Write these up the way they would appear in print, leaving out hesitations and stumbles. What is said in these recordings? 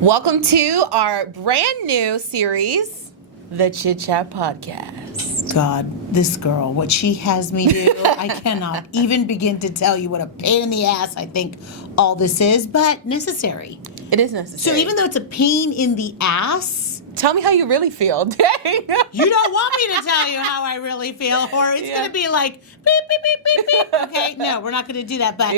Welcome to our brand new series, the Chit Chat Podcast. God, this girl, what she has me do, I cannot even begin to tell you what a pain in the ass I think all this is, but necessary. It is necessary. So even though it's a pain in the ass, tell me how you really feel. you don't want me to tell you how I really feel, or it's going to be like, beep, beep, beep, beep, beep. Okay, no, we're not going to do that, but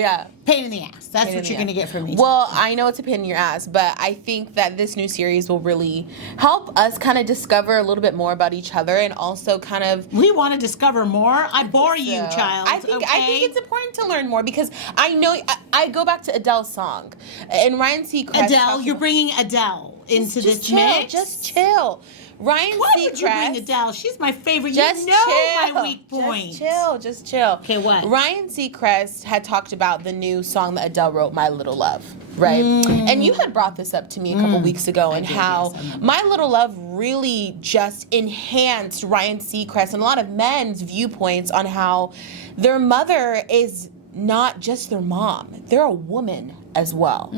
pain in the ass. That's what you're going to get from me. Well, I know it's a pain in your ass, but I think that this new series will really help us kind of discover a little bit more about each other, and also kind of... We want to discover more? I bore you, child. I think it's important to learn more, because I know... I go back to Adele's song, and Ryan Seacrest... Adele, you're bringing Adele into this mix? Just chill. Ryan Why Seacrest, would you bring Adele? She's my favorite. Just you know chill. My weak point. Just chill. Okay, what? Ryan Seacrest had talked about the new song that Adele wrote, My Little Love, right? And you had brought this up to me a couple weeks ago, and how My Little Love really just enhanced Ryan Seacrest and a lot of men's viewpoints on how their mother is not just their mom. They're a woman as well.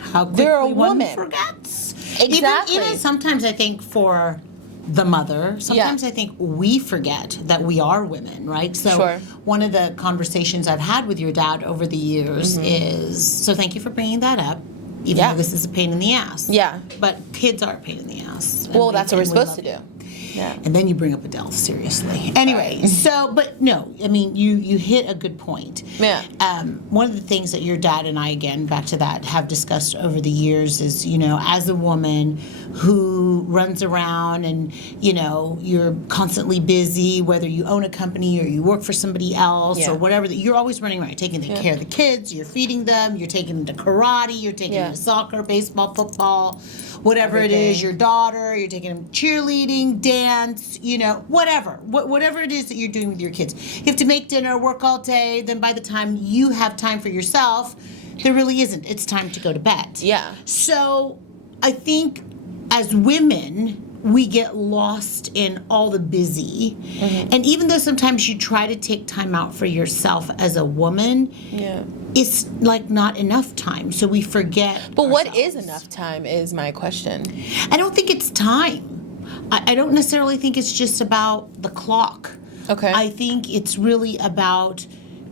How quickly they're a one woman. forgets. Exactly. Even sometimes I think for the mother, sometimes I think we forget that we are women, right? So one of the conversations I've had with your dad over the years is, so thank you for bringing that up, even though this is a pain in the ass. Yeah. But kids are a pain in the ass. Well, that's what we're supposed to do. Yeah. And then you bring up Adele, seriously. Anyway, but no, I mean, you hit a good point. Yeah. One of the things that your dad and I, again, back to that, have discussed over the years is, as a woman who runs around and, you're constantly busy, whether you own a company or you work for somebody else or whatever, you're always running around. You're taking care of the kids, you're feeding them, you're taking them to karate, you're taking them to soccer, baseball, football, whatever it is, your daughter, you're taking them cheerleading, dance, whatever it is that you're doing with your kids. You have to make dinner, work all day, then by the time you have time for yourself, there really isn't. It's time to go to bed. Yeah. So I think as women, we get lost in all the busy. And even though sometimes you try to take time out for yourself as a woman, it's like not enough time. So we forget. But what is enough time is my question. I don't think it's time. I don't necessarily think it's just about the clock. Okay. I think it's really about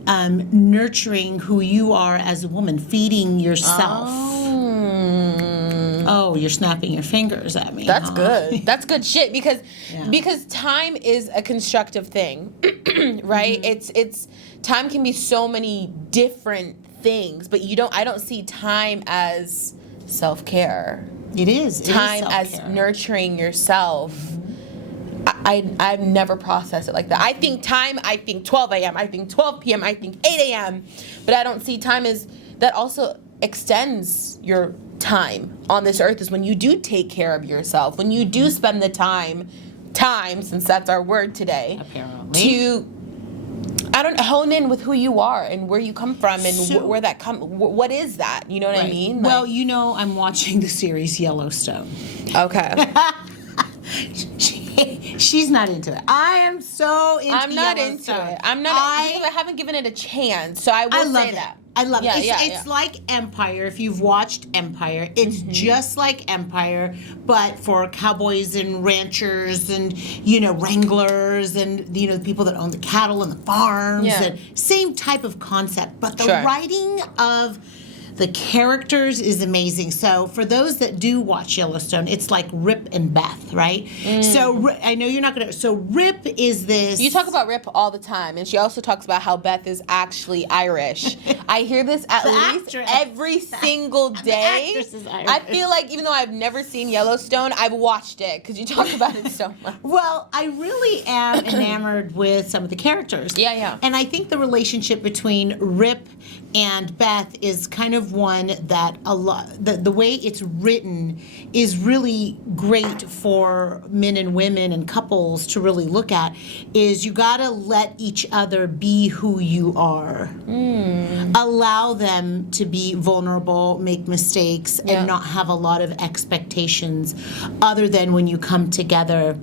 nurturing who you are as a woman, feeding yourself. Oh, you're snapping your fingers at me. That's good. That's good shit, because time is a constructive thing, right? It's time can be so many different things, but I don't see time as self-care. It is. Time as nurturing yourself. I've never processed it like that. I think 12 a.m., I think 12 p.m., I think 8 a.m., but I don't see time as that also extends your time on this earth is when you do take care of yourself, when you do spend the time, since that's our word today, apparently, to hone in with who you are and where you come from and where that what is that? You know what I mean? Well, I'm watching the series Yellowstone. Okay. She's not into it. I am so into I'm not Yellowstone. into it. I'm not because I haven't given it a chance. So I will say that. I love it. It's like Empire. If you've watched Empire, it's just like Empire, but for cowboys and ranchers and, wranglers and, the people that own the cattle and the farms. And same type of concept. But the writing of the characters is amazing. So for those that do watch Yellowstone, it's like Rip and Beth, right? So I know you're not going to... So Rip is this... You talk about Rip all the time, and she also talks about how Beth is actually Irish. I hear this at least every single day. The actress is Irish. I feel like even though I've never seen Yellowstone, I've watched it because you talk about it so much. Well, I really am enamored with some of the characters. Yeah. And I think the relationship between Rip and Beth is kind of one that the way it's written is really great for men and women and couples to really look at. Is you got to let each other be who you are. Allow them to be vulnerable, make mistakes, and not have a lot of expectations other than when you come together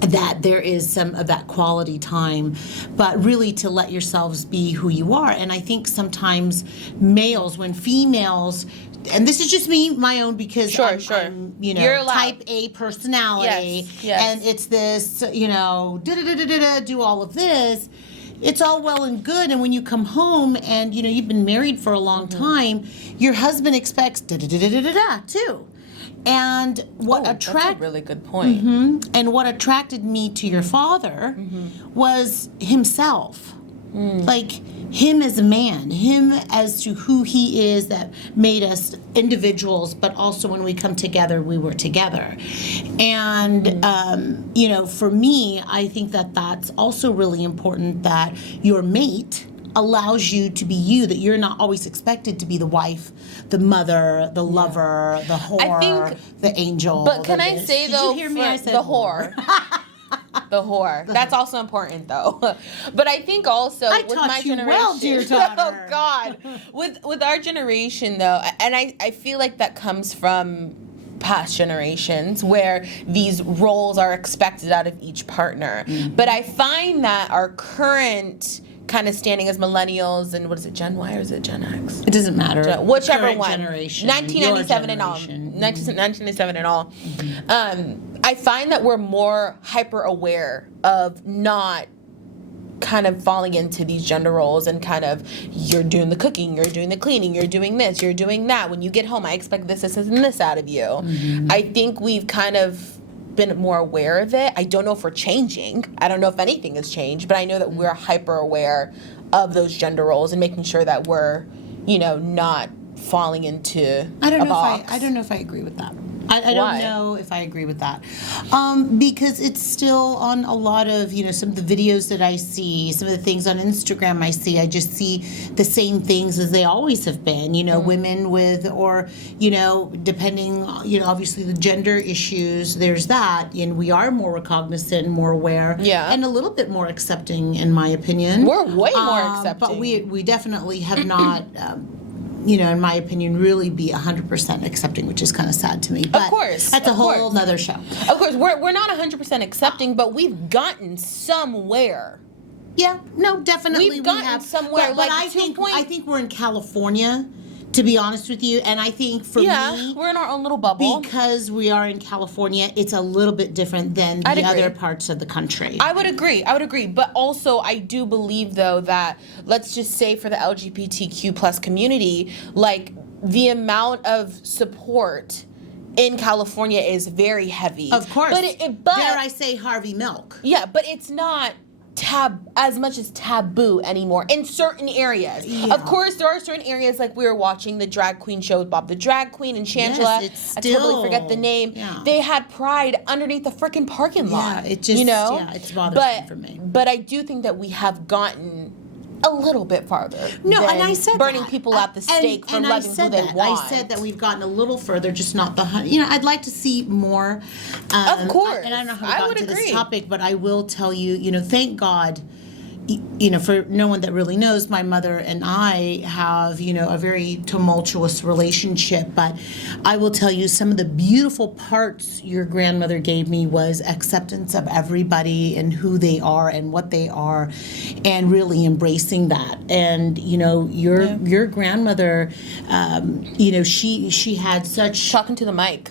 that there is some of that quality time, but really to let yourselves be who you are. And I think sometimes males, when females and this is just me, my own, because I'm, You're allowed. type A personality, and it's this, do all of this. It's all well and good, and when you come home and you've been married for a long time, your husband expects too. And that's a really good point. And what attracted me to your father was himself. Like him as a man, him as to who he is, that made us individuals, but also when we come together, we were together. And, for me, I think that that's also really important, that your mate allows you to be you, that you're not always expected to be the wife, the mother, the lover, the whore, the angel. But can I say, though, did you hear me? I said the whore. The whore. That's also important, though. But I think also with my generation, well, dear daughter. Oh God, with our generation though, and I feel like that comes from past generations where these roles are expected out of each partner. But I find that our current kind of standing as millennials and what is it, Gen Y or is it Gen X? It doesn't matter. Whichever Current one. Generation, 1997 and all. 1997 and all. I find that we're more hyper aware of not kind of falling into these gender roles and kind of, you're doing the cooking, you're doing the cleaning, you're doing this, you're doing that. When you get home, I expect this, and this out of you. I think we've kind of been more aware of it. I don't know if we're changing. I don't know if anything has changed, but I know that we're hyper aware of those gender roles and making sure that we're, not falling into a box. I don't know if I agree with that. I don't know if I agree with that. Because it's still on a lot of, some of the videos that I see, some of the things on Instagram I see, I just see the same things as they always have been, women with, or, depending, obviously the gender issues, there's that, and we are more cognizant, more aware, and a little bit more accepting, in my opinion. We're way more accepting. But we definitely have not... in my opinion, really be 100% accepting, which is kind of sad to me. But of course. That's a whole nother show. Of course. We're not 100% accepting, but we've gotten somewhere. Yeah, no, definitely we've gotten somewhere. But I think we're in California, to be honest with you, and I think for me, we're in our own little bubble. Because we are in California, it's a little bit different than the other parts of the country. I would agree. But also, I do believe, though, that, let's just say for the LGBTQ plus community, like, the amount of support in California is very heavy. Of course. But dare I say Harvey Milk. Yeah, but it's not as much as taboo anymore in certain areas. Yeah. Of course, there are certain areas, like we were watching the drag queen show with Bob the Drag Queen and Shangela. Yes, I totally forget the name. Yeah. They had pride underneath the freaking parking lot. Yeah, it just, it's bothersome for me. But I do think that we have gotten a little bit farther. No, and I said burning people at the stake for loving who they want. I said that we've gotten a little further, just not the. I'd like to see more. Of course, and I don't know how we got to this topic, but I will tell you. Thank God. For no one that really knows, my mother and I have, a very tumultuous relationship. But I will tell you, some of the beautiful parts your grandmother gave me was acceptance of everybody and who they are and what they are, and really embracing that. And your grandmother, she had such talking to the mic.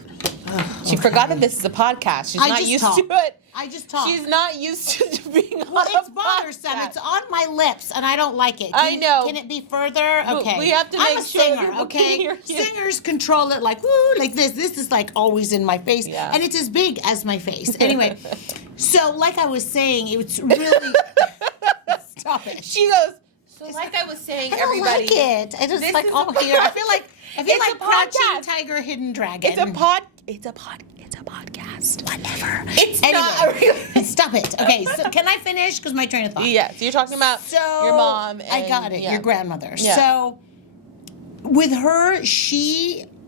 She forgot that this is a podcast. She's not used to it. I just talk. She's not used to being on it's bothersome. It's on my lips, and I don't like it. I know. Can it be further? Okay. We have to make sure singer, okay? Singers control it like, woo, like this. This is like always in my face, and it's as big as my face. Anyway, so like I was saying, it's really... Stop it. She goes, so like I was saying, everybody... I don't like it. I just like all here. I feel like crouching tiger, hidden dragon. It's a podcast. Whatever. It's not. Stop it. Okay, so can I finish? Because my train of thought. Yeah, so you're talking about your mom. And, I got it. Your grandmother. Yeah. So with her,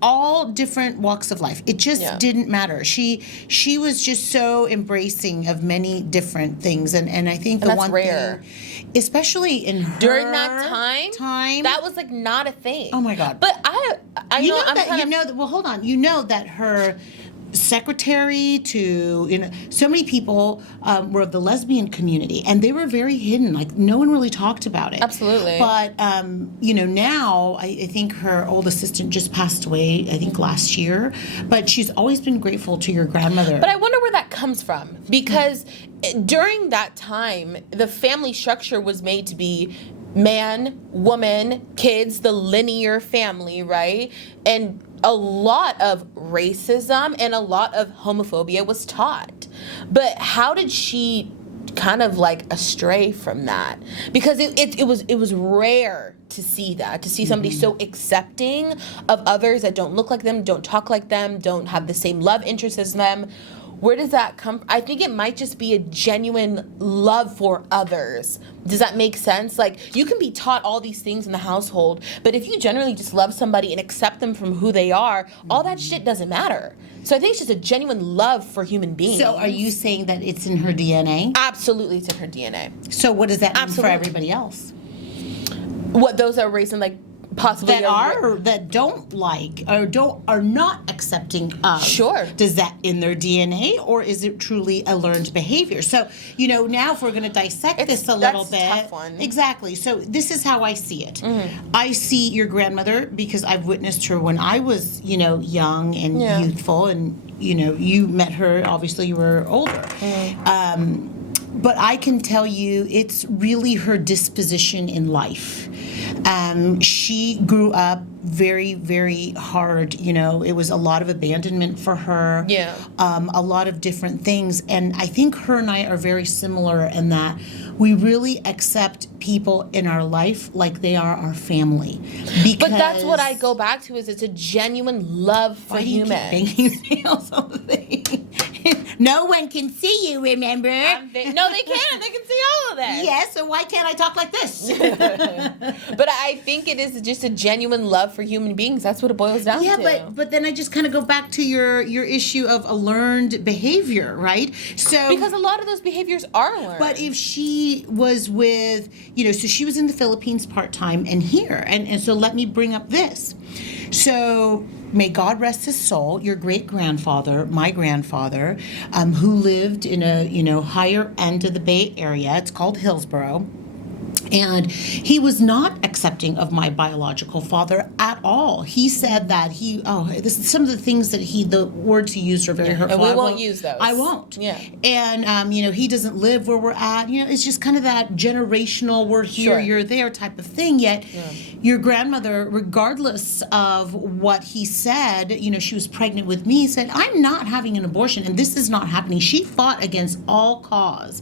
all different walks of life. It just didn't matter. She was just so embracing of many different things, and I think the one rare. Thing, especially in her during that time, that was like not a thing. Oh my God! But I well, hold on. You know that her secretary to, so many people were of the lesbian community, and they were very hidden. Like, no one really talked about it. Absolutely. But, now I think her old assistant just passed away, I think last year, but she's always been grateful to your grandmother. But I wonder where that comes from, because during that time, the family structure was made to be man, woman, kids, the linear family, right? And a lot of racism and a lot of homophobia was taught. But how did she kind of like astray from that? Because it was rare to see that, to see somebody so accepting of others that don't look like them, don't talk like them, don't have the same love interests as them. Where does that come from? I think it might just be a genuine love for others. Does that make sense? Like, you can be taught all these things in the household, but if you generally just love somebody and accept them from who they are, all that shit doesn't matter. So I think it's just a genuine love for human beings. So are you saying that it's in her DNA? Absolutely, it's in her DNA. So what does that mean Absolutely. for everybody else? What, those that are raised in, like, possibly that don't like or are not accepting of. Sure. Does that in their DNA, or is it truly a learned behavior? So, now if we're going to dissect this a little bit. That's a tough one. Exactly. So this is how I see it. I see your grandmother, because I've witnessed her when I was, young and youthful, and you met her, obviously you were older. But I can tell you it's really her disposition in life. She grew up very, very hard. It was a lot of abandonment for her. Yeah. A lot of different things. And I think her and I are very similar in that we really accept people in our life like they are our family. But that's what I go back to, is it's a genuine love for humans. Banging nails on the thing. No one can see you, remember? No, they can. They can see all of that. Yes, so why can't I talk like this? But I think it is just a genuine love for human beings. That's what it boils down to. Yeah, but then I just kind of go back to your issue of a learned behavior, right? So because a lot of those behaviors are learned. But if she was with, so she was in the Philippines part-time and here. And so let me bring up this. So may God rest his soul, your great-grandfather, my grandfather, who lived in a, higher end of the Bay Area. It's called Hillsborough. And he was not accepting of my biological father at all. He said that this is some of the things that the words he used are very hurtful. And we won't use those. I won't. Yeah. And, he doesn't live where we're at. It's just kind of that generational, we're here, Sure. you're there type of thing. Yet your grandmother, regardless of what he said, she was pregnant with me, said, I'm not having an abortion, and this is not happening. She fought against all cause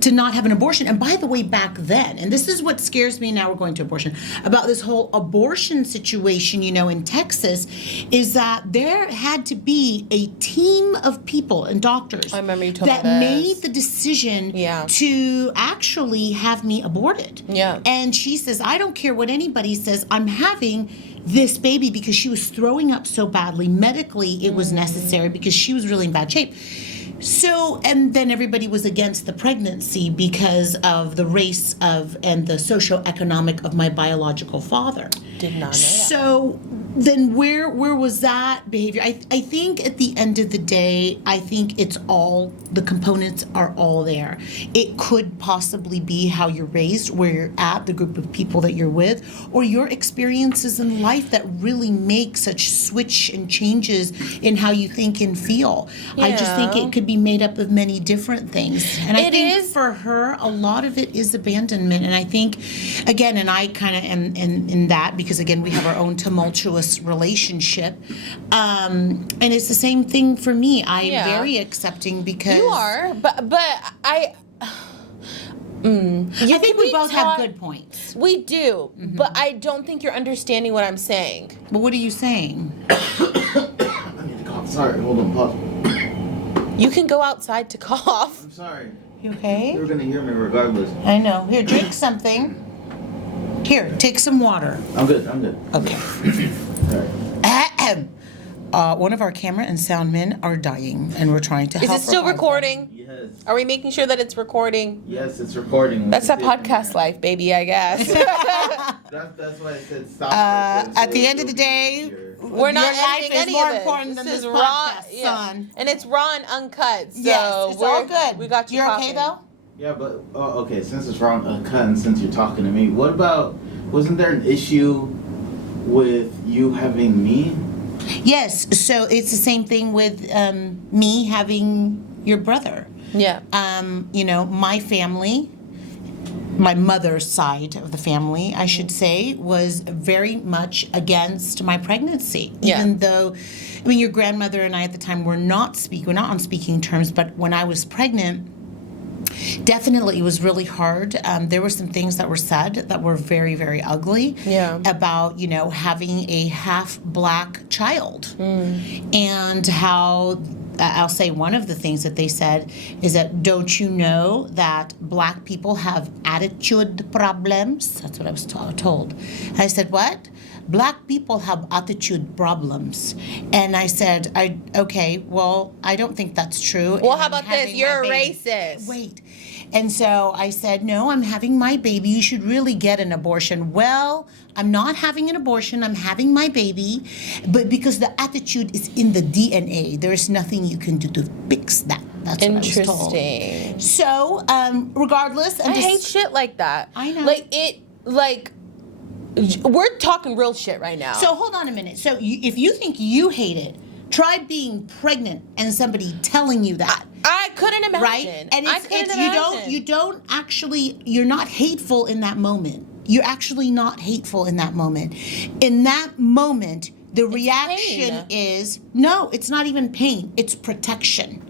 to not have an abortion. And by the way, back then, and this is what scares me, now we're going to abortion, about this whole abortion situation, in Texas, is that there had to be a team of people and doctors I remember you told that me this. made the decision to actually have me aborted. Yeah. And she says, I don't care what anybody says, I'm having this baby, because she was throwing up so badly. Medically, it was necessary because she was really in bad shape. So, and then everybody was against the pregnancy because of the race and the socioeconomic of my biological father. Did not know that. So then where was that behavior? I think at the end of the day, I think it's all, the components are all there. It could possibly be how you're raised, where you're at, the group of people that you're with, or your experiences in life that really make such switch and changes in how you think and feel. I just think it could be made up of many different things. And I think for her, a lot of it is abandonment. And I think, again, and I kind of am in that, because again, we have our own tumultuous relationship. And it's the same thing for me. I am very accepting, because you are, but I think we both have good points. We do, but I don't think you're understanding what I'm saying. But what are you saying? I need to cough. Sorry, hold on, pause. You can go outside to cough. I'm sorry. You okay? You're gonna hear me regardless. I know. Here, drink something. Here, take some water. I'm good. Okay. Alright. One of our camera and sound men are dying, and we're trying to help. Is it still revive them. recording? Yes. Are we making sure that it's recording? Yes, it's recording. That's a podcast life, baby, I guess. That's why I said stop. At the end of the day, We're not your life editing is any more of this. important than this is podcast, raw, son. And it's raw and uncut. So Yes, it's all good. We got you. You're popping. okay though? Yeah, but okay. Since it's wrong, cut, and since you're talking to me, what about? Wasn't there an issue with you having me? Yes. So it's the same thing with me having your brother. Yeah. My family, my mother's side of the family, I should say, was very much against my pregnancy. Yeah. Even though, your grandmother and I at the time we're not on speaking terms, but when I was pregnant, definitely it was really hard. There were some things that were said that were very, very ugly. Yeah. About, having a half black child. And how, I'll say one of the things that they said is that, don't you know that black people have attitude problems? That's what I was told. I said, what? Black people have attitude problems. And I said, okay, well, I don't think that's true. Well, And how I'm about this? having You're my a baby. racist. Wait. And so I said, no, I'm having my baby. You should really get an abortion. Well, I'm not having an abortion. I'm having my baby. But because the attitude is in the DNA, there's nothing you can do to fix that. That's what I was told. Interesting. So, regardless. I hate shit like that. I know. We're talking real shit right now. So hold on a minute. So if you think you hate it, try being pregnant and somebody telling you that. I couldn't imagine. Right? And I couldn't imagine. you don't actually, you're not hateful in that moment. You're actually not hateful in that moment. In that moment, the reaction is, no, it's not even pain, it's protection.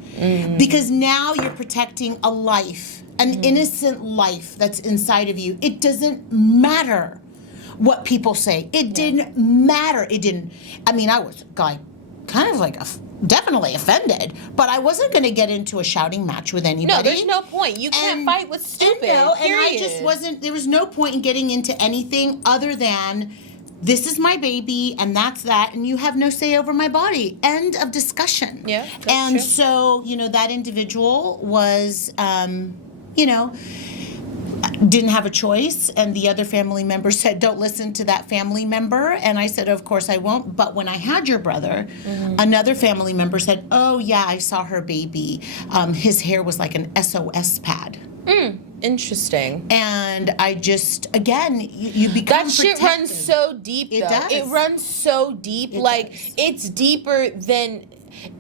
Because now you're protecting a life, an innocent life that's inside of you. It doesn't matter what people say. It didn't matter. It didn't, I was definitely offended, but I wasn't going to get into a shouting match with anybody. No, there's no point. You can't fight with stupid. And I just wasn't, there was no point in getting into anything other than, this is my baby, and that's that, and you have no say over my body. End of discussion. Yeah, that's and true. so, that individual was, didn't have a choice, and the other family member said, don't listen to that family member. And I said, of course I won't. But when I had your brother, another family member said, oh yeah, I saw her baby. His hair was like an SOS pad. Interesting. And I just, again, you become That shit protective. runs so deep, though. It does. It runs so deep. It does. It's deeper than...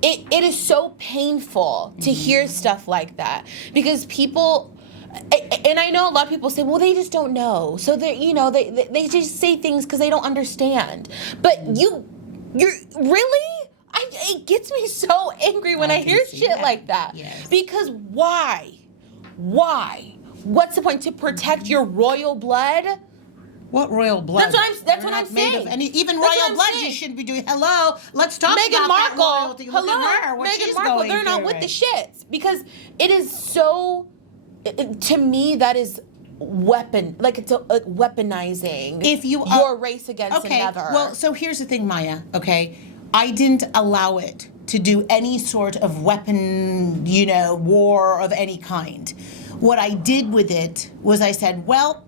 It is so painful to hear stuff like that. Because people... And I know a lot of people say, well, they just don't know. So they just say things because they don't understand. But you're really? It gets me so angry when I hear see shit that. like that. Yes. Because why? Why? What's the point? To protect your royal blood? What royal blood? That's what I'm Made saying. of any, even That's what royal I'm blood, saying. you shouldn't be doing. Hello, let's talk Meghan about Markle. that royalty. Look Hello, at her, what Meghan she's Markle. going They're not through. with the shits because it is so. To me, that is it's a weaponizing. If you your race against another. Well, so here's the thing, Maya. Okay, I didn't allow it to do any sort of weapon, war of any kind. What I did with it was I said, well,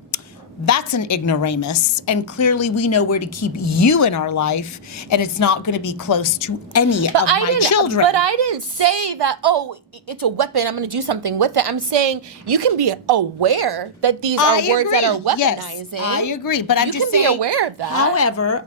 that's an ignoramus, and clearly we know where to keep you in our life, and it's not going to be close to any of my children. But I didn't say that, it's a weapon, I'm going to do something with it. I'm saying you can be aware that these are words that are weaponizing. Yes, I agree, but I'm just saying. You can be aware of that. However,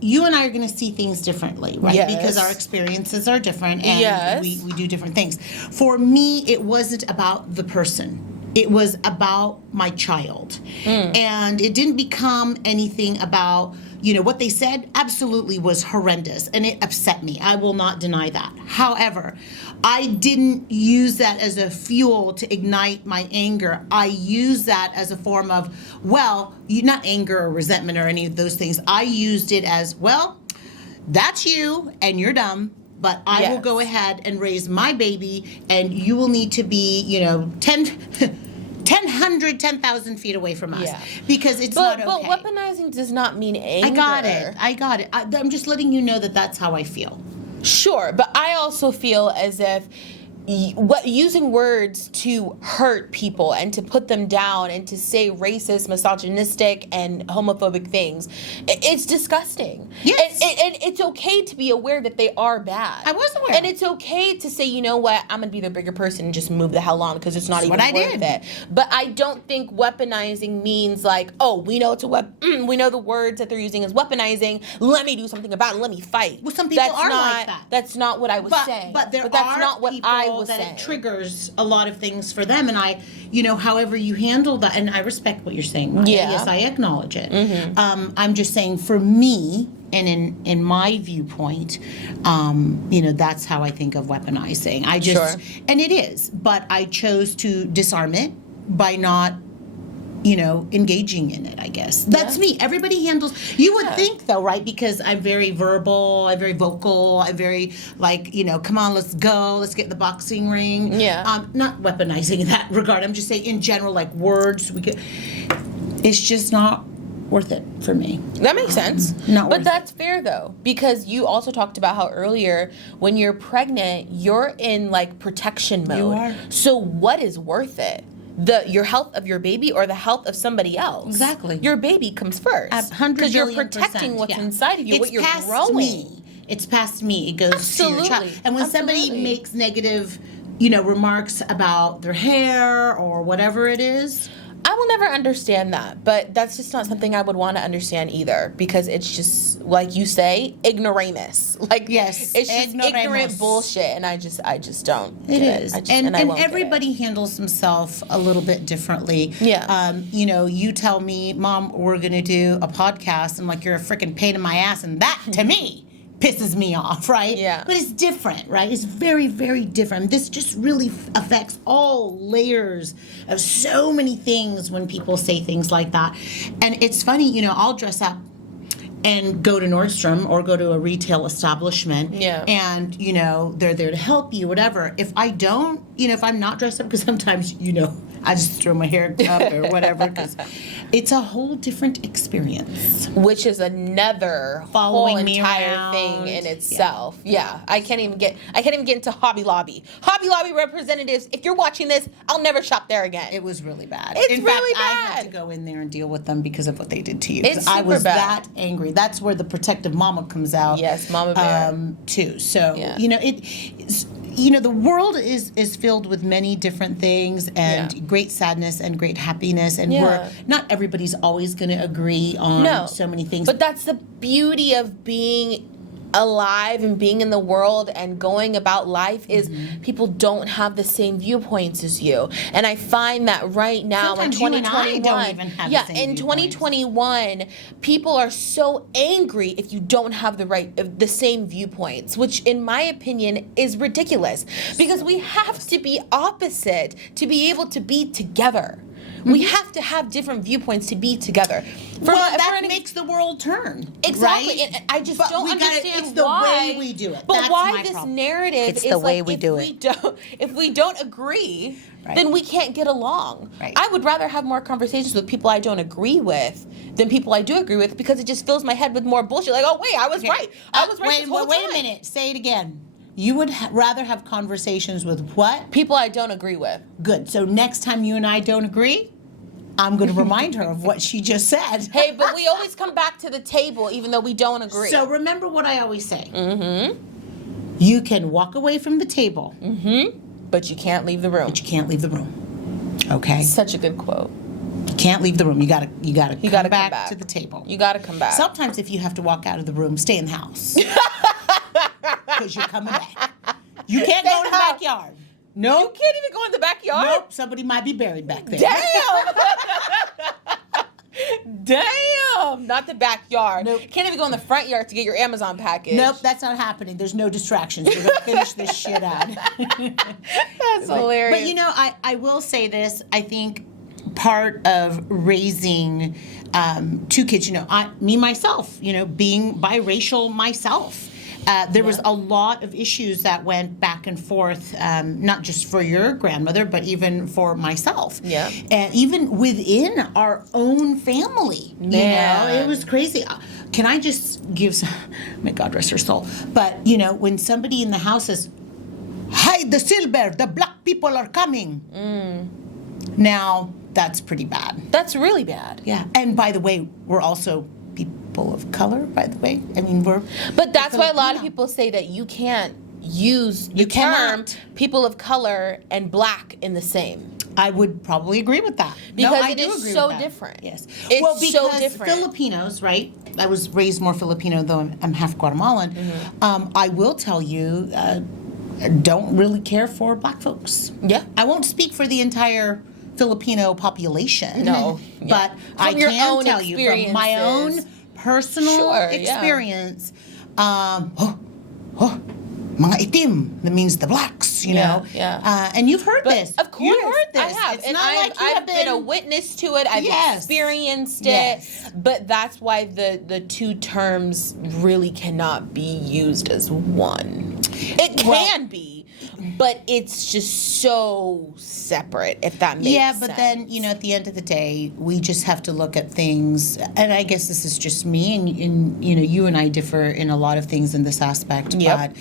you and I are going to see things differently, right? Yes. Because our experiences are different, and Yes. we do different things. For me, it wasn't about the person. It was about my child. And it didn't become anything about, what they said absolutely was horrendous, and it upset me. I will not deny that. However, I didn't use that as a fuel to ignite my anger. I used that as a form of, not anger or resentment or any of those things. I used it as, that's you, and you're dumb. But I will go ahead and raise my baby, and you will need to be, 10,000 feet away from us. Yeah. Because it's not okay. But weaponizing does not mean anger. I got it. I'm just letting you know that that's how I feel. Sure, but I also feel as if using words to hurt people and to put them down and to say racist, misogynistic, and homophobic things, it's disgusting. Yes. And it's okay to be aware that they are bad. I was aware. And it's okay to say, you know what, I'm going to be the bigger person and just move the hell on because it's not even worth it. But I don't think weaponizing means like, oh, we know it's we know the words that they're using is weaponizing. Let me do something about it. Let me fight. Well, some people like that. That's not what I was saying. But that's not what I was that saying. It triggers a lot of things for them, and however you handle that, and I respect what you're saying, Maya. Yeah. Yes, I acknowledge it. Mm-hmm. I'm just saying, for me, and in my viewpoint, that's how I think of weaponizing. And it is, but I chose to disarm it by not engaging in it, I guess. That's me. Everybody handles, you would think though, right? Because I'm very verbal, I'm very vocal, I'm very come on, let's go, let's get in the boxing ring. Yeah. Not weaponizing in that regard. I'm just saying in general, like words, it's just not worth it for me. That makes sense. But that's fair though, because you also talked about how earlier when you're pregnant, you're in protection mode. You are. So what is worth it? Your health of your baby or the health of somebody else? Exactly. Your baby comes first. 100 because you're billion protecting what's inside of you, what you're past growing. Me. It's past me. It goes to your child. And when somebody makes negative, remarks about their hair or whatever it is, I will never understand that, but that's just not something I would want to understand either, because it's just, like you say, ignoramus. Yes, it's just ignorant bullshit, and I just don't. It is, and I won't everybody handles himself a little bit differently. Yeah. You tell me, Mom, we're gonna do a podcast, and you're a freaking pain in my ass, and that to me pisses me off, right? Yeah. But it's different, right? It's very, very different. This just really affects all layers of so many things when people say things like that. And it's funny, I'll dress up and go to Nordstrom or go to a retail establishment. Yeah. And, they're there to help you, whatever. If I don't, if I'm not dressed up, because sometimes, I just throw my hair up or whatever, because it's a whole different experience. Which is another Following whole me entire around. thing in itself. Yeah. I can't even get into Hobby Lobby. Hobby Lobby representatives, if you're watching this, I'll never shop there again. It was really bad. It's in really fact, bad. I had to go in there and deal with them because of what they did to you. It's I was super bad. that angry. That's where the protective mama comes out. Yes, Mama Bear. Too. So, Yeah. the world is filled with many different things and great sadness and great happiness, and not everybody's always going to agree on so many things. But that's the beauty of being alive and being in the world and going about life is people don't have the same viewpoints as you. And I find that right now Sometimes in 2021, you and I don't even have the same in viewpoints. 2021, people are so angry if you don't have the same viewpoints, which in my opinion is ridiculous, because we have to be opposite to be able to be together. We have to have different viewpoints to be together. That makes the world turn. Exactly. Right? And I just don't understand it's the why. way we do it. But That's why my this problem. narrative It's is the way we do it. If we don't agree, Right. then we can't get along. Right. I would rather have more conversations with people I don't agree with than people I do agree with, because it just fills my head with more bullshit. Like, oh wait, I was right. I was right this whole Wait time. a minute. Say it again. You would rather have conversations with what? People I don't agree with. Good. So next time you and I don't agree, I'm going to remind her of what she just said. Hey, but we always come back to the table even though we don't agree. So remember what I always say. Mm-hmm. You can walk away from the table. Mm-hmm. But you can't leave the room. But you can't leave the room. Okay? Such a good quote. You can't leave the room. You gotta come come back back to the table. You got to come back. Sometimes if you have to walk out of the room, stay in the house. Because you're coming back. You can't go in the backyard. Nope. You can't even go in the backyard? Nope. Somebody might be buried back there. Damn! Damn! Not the backyard. Nope. Can't even go in the front yard to get your Amazon package. Nope, that's not happening. There's no distractions. We're going to finish this shit out. That's hilarious. But I will say this. I think part of raising two kids, me myself, being biracial myself, there was a lot of issues that went back and forth, not just for your grandmother, but even for myself. Yeah. And even within our own family. Man. It was crazy. Can I just give some, may God rest her soul, but, when somebody in the house says, how hide the silver, the black people are coming. Now, that's pretty bad. That's really bad. Yeah. And by the way, we're also people of color, by the way. I mean, But that's why a lot of people say that you can't use the term people of color and black in the same. I would probably agree with that. Because I it do is agree so with that. different. Yes. It's because so different. Filipinos, right? I was raised more Filipino, though I'm half Guatemalan. I will tell you, don't really care for black folks. Yeah. I won't speak for the entire Filipino population. No. But I your can own tell you from my own experiences. personal Sure, yeah. experience, mga itim, that means the blacks, you know. Yeah. And you've heard But this. of course, You've heard this. I have. It's and not like you I've have been a witness to it. I've experienced it. Yes. But that's why the two terms really cannot be used as one. It can be, but it's just so separate, if that makes sense. Yeah, but then, you know, at the end of the day, we just have to look at things, and I guess this is just me, and you know, you and I differ in a lot of things in this aspect, Yep. but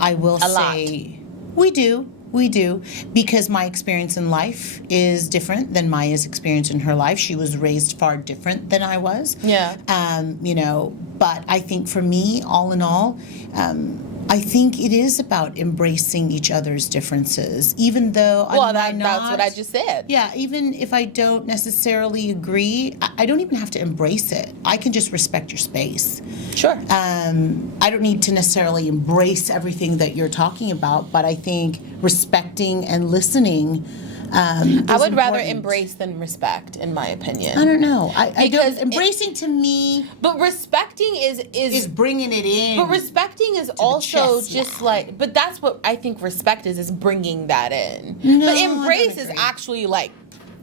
I will say we do, because my experience in life is different than Maya's experience in her life. She was raised far different than I was. Yeah. You know, but I think for me, all in all, I think it is about embracing each other's differences, even though that's what I just said. Yeah, even if I don't necessarily agree, I don't even have to embrace it. I can just respect your space. Sure. I don't need to necessarily embrace everything that you're talking about, but I think respecting and listening I would rather important. embrace than respect, in my opinion. I don't know. I Because don't, embracing to me But respecting is bringing it in. But respecting is also chest, just like, but that's what I think respect is bringing that in. No, but I don't embrace is agree. actually like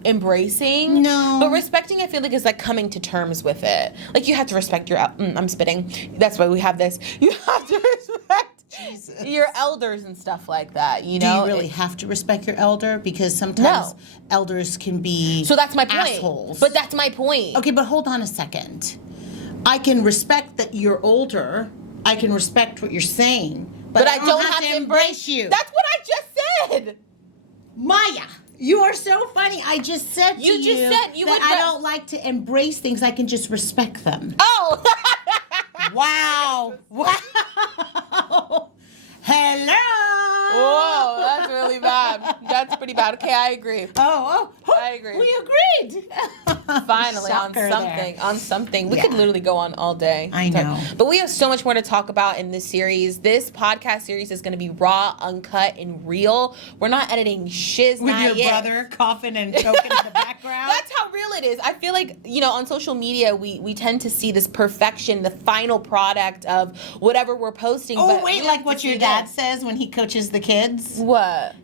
embracing. No. But respecting, I feel like, is like coming to terms with it. Like you have to respect your, I'm spitting. That's why we have this. You have to respect your elders and stuff like that, you know? Do you really have to respect your elder? Because sometimes elders can be So that's my point. assholes. But that's my point. Okay, but hold on a second. I can respect that you're older. I can respect what you're saying. But I don't have to embrace you. That's what I just said. Maya, you are so funny. I just said to you, You just said you that would I don't like to embrace things. I can just respect them. Oh. Wow. Wow. Hello. Whoa, that's really bad. That's pretty bad. Okay, I agree. Oh, I agree. We agreed. Finally, Shocker on something. there. On something. We Yeah. could literally go on all day. I know. But we have so much more to talk about in this series. This podcast series is going to be raw, uncut, and real. We're not editing shiz. With not your yet. brother coughing and choking in the background. That's how real it is. I feel like, you know, on social media, we tend to see this perfection, the final product of whatever we're posting. Oh, but wait, we like have what to your see dad this. says when he coaches the kids? What?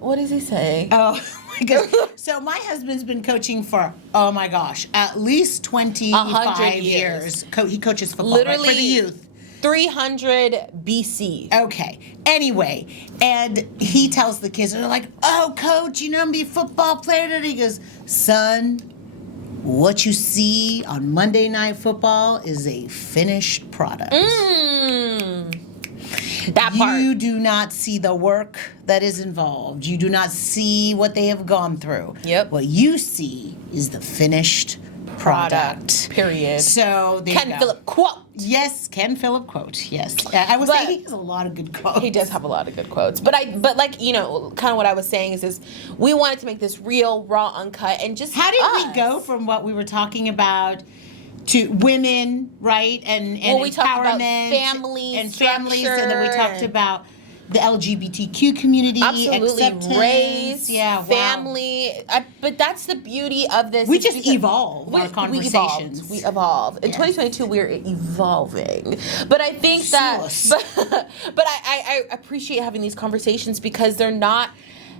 What does he say? Oh, my gosh. So my husband's been coaching for, oh my gosh, at least 25 100 years. He coaches football, Literally right, for the youth. 300 BC. Okay. Anyway, and he tells the kids, and they're like, oh, coach, you know, I'm going to be a football player. And he goes, son, what you see on Monday Night Football is a finished product. That part. You do not see the work that is involved. You do not see what they have gone through. Yep. What you see is the finished product. Period. So there you Ken go. Phillip quote. Yes, Ken Phillip quote. Yes, I would But- say he has a lot of good quotes. He does have a lot of good quotes. But like, you know, kind of what I was saying is we wanted to make this real, raw, uncut, and just How did us. we go from what we were talking about to women, right? And Well, we talked about empowerment family and families, and then we structure talked and- about the LGBTQ community, Absolutely, acceptance, race, yeah, wow. family. But that's the beauty of this. We is just because evolve our conversations. We evolve. In 2022, we're evolving. But I think that. Sus. But I appreciate having these conversations because they're not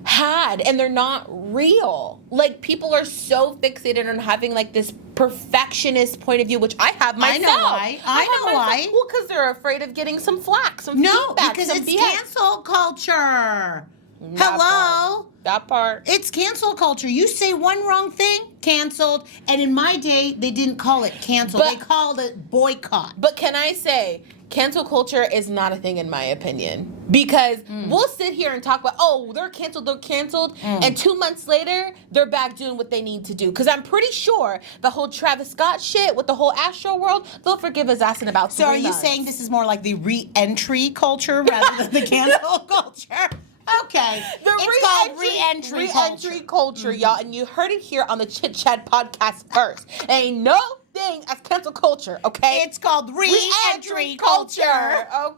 had and they're not real. Like people are so fixated on having like this perfectionist point of view, which I have myself. I know why. I know why. Well, because they're afraid of getting some flack, some No, feedback, because some it's BS. cancel culture. That Hello? part. That part. It's cancel culture. You say one wrong thing, canceled. And in my day, they didn't call it canceled. But- They called it boycott. But can I say, cancel culture is not a thing in my opinion. Because we'll sit here and talk about, oh, they're canceled, and 2 months later, they're back doing what they need to do. Because I'm pretty sure the whole Travis Scott shit with the whole Astro World, they'll forgive his ass in about 3 So are months. you saying this is more like the re-entry culture rather than the cancel culture? Okay. It's called re-entry culture. Y'all. And you heard it here on the Chit Chat Podcast first. Ain't no thing as cancel culture, okay? It's called re-entry culture. Okay.